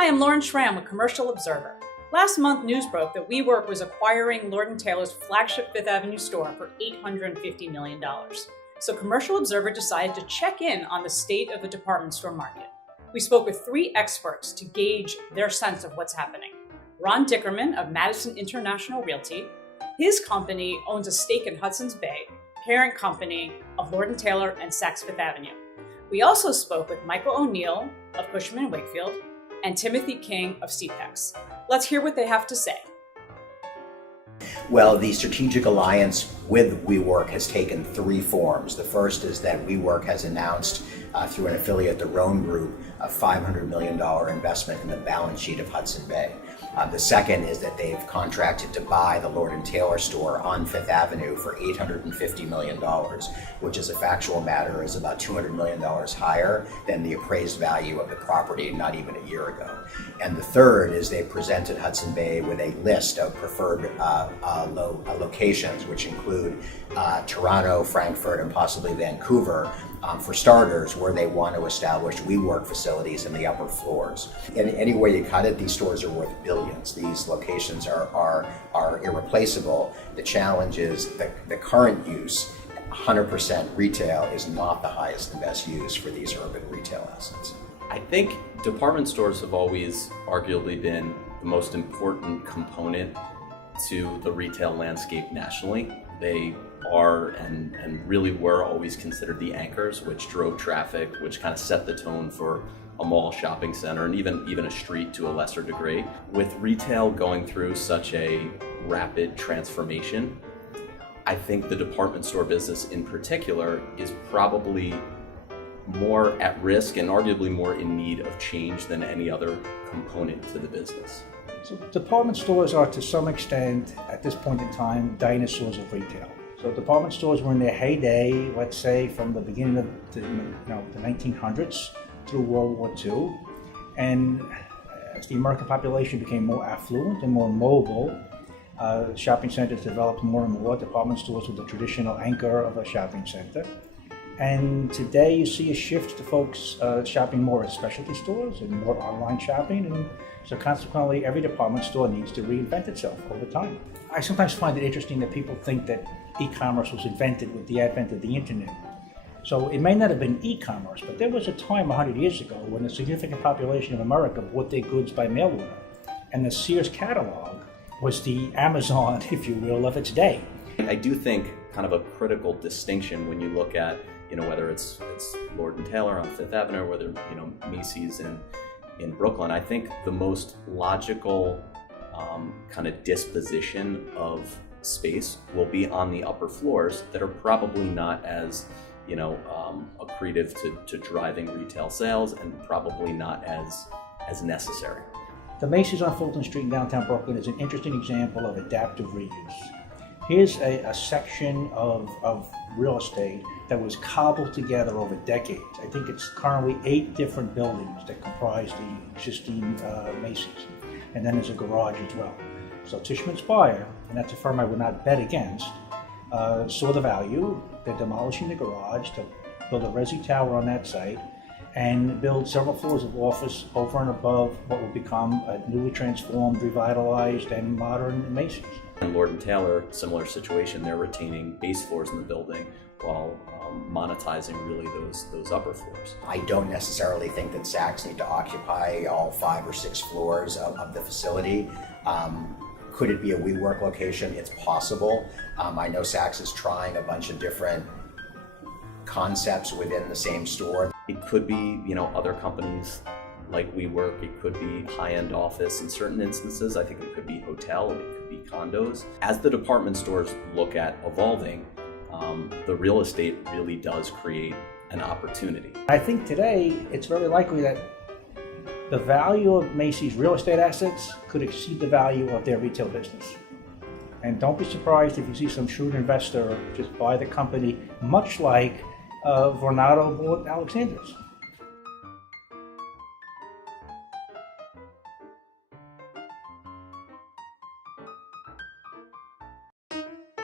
Hi, I'm Lauren Schramm with Commercial Observer. Last month, news broke that WeWork was acquiring Lord & Taylor's flagship Fifth Avenue store for $850 million. So Commercial Observer decided to check in on the state of the department store market. We spoke with three experts to gauge their sense of what's happening. Ron Dickerman of Madison International Realty. His company owns a stake in Hudson's Bay, parent company of Lord & Taylor and Saks Fifth Avenue. We also spoke with Michael O'Neill of Cushman & Wakefield and Timothy King of CPEX. Let's hear what they have to say. Well, the strategic alliance with WeWork has taken three forms. The first is that WeWork has announced through an affiliate, the Roan Group, a $500 million investment in the balance sheet of Hudson Bay. The second is that they've contracted to buy the Lord & Taylor store on Fifth Avenue for $850 million, which as a factual matter is about $200 million higher than the appraised value of the property not even a year ago. And the third is they presented Hudson Bay with a list of preferred locations, which include Toronto, Frankfurt, and possibly Vancouver, for starters, where they want to establish WeWork facilities in the upper floors. In any way you cut it, these stores are worth billions. These locations are irreplaceable. The challenge is the current use, 100% retail, is not the highest and best use for these urban retail assets. I think department stores have always arguably been the most important component to the retail landscape nationally. They are and really were always considered the anchors, which drove traffic, which kind of set the tone for a mall, shopping center, and even a street to a lesser degree. With retail going through such a rapid transformation, I think the department store business in particular is probably more at risk and arguably more in need of change than any other component to the business. So department stores are to some extent, at this point in time, dinosaurs of retail. So department stores were in their heyday, let's say, from the beginning of the 1900s through World War II. And as the American population became more affluent and more mobile, shopping centers developed more and more. Department stores were the traditional anchor of a shopping center. And today you see a shift to folks shopping more at specialty stores and more online shopping. And so consequently, every department store needs to reinvent itself over time. I sometimes find it interesting that people think that e-commerce was invented with the advent of the internet. So it may not have been e-commerce, but there was a time 100 years ago when a significant population of America bought their goods by mail order. And the Sears catalog was the Amazon, if you will, of its day. I do think kind of a critical distinction when you look at, whether it's Lord & Taylor on Fifth Avenue, or whether, Macy's in Brooklyn. I think the most logical kind of disposition of space will be on the upper floors that are probably not as accretive to driving retail sales and probably not as necessary. The Macy's on Fulton Street in downtown Brooklyn is an interesting example of adaptive reuse. Here's a section of real estate that was cobbled together over decades. I think it's currently 8 different buildings that comprise the existing Macy's. And then there's a garage as well. So Tishman Speyer, and that's a firm I would not bet against, saw the value. They're demolishing the garage to build a resi tower on that site and build several floors of office over and above what will become a newly transformed, revitalized, and modern Macy's. And Lord & Taylor, similar situation, they're retaining base floors in the building while monetizing really those upper floors. I don't necessarily think that Saks need to occupy all 5 or 6 floors of the facility. Could it be a WeWork location? It's possible. I know Saks is trying a bunch of different concepts within the same store. It could be, other companies like WeWork. It could be high-end office in certain instances. I think it could be hotel, it could be condos. As the department stores look at evolving, the real estate really does create an opportunity. I think today it's very likely that the value of Macy's real estate assets could exceed the value of their retail business. And don't be surprised if you see some shrewd investor just buy the company, much like Vornado bought Alexander's.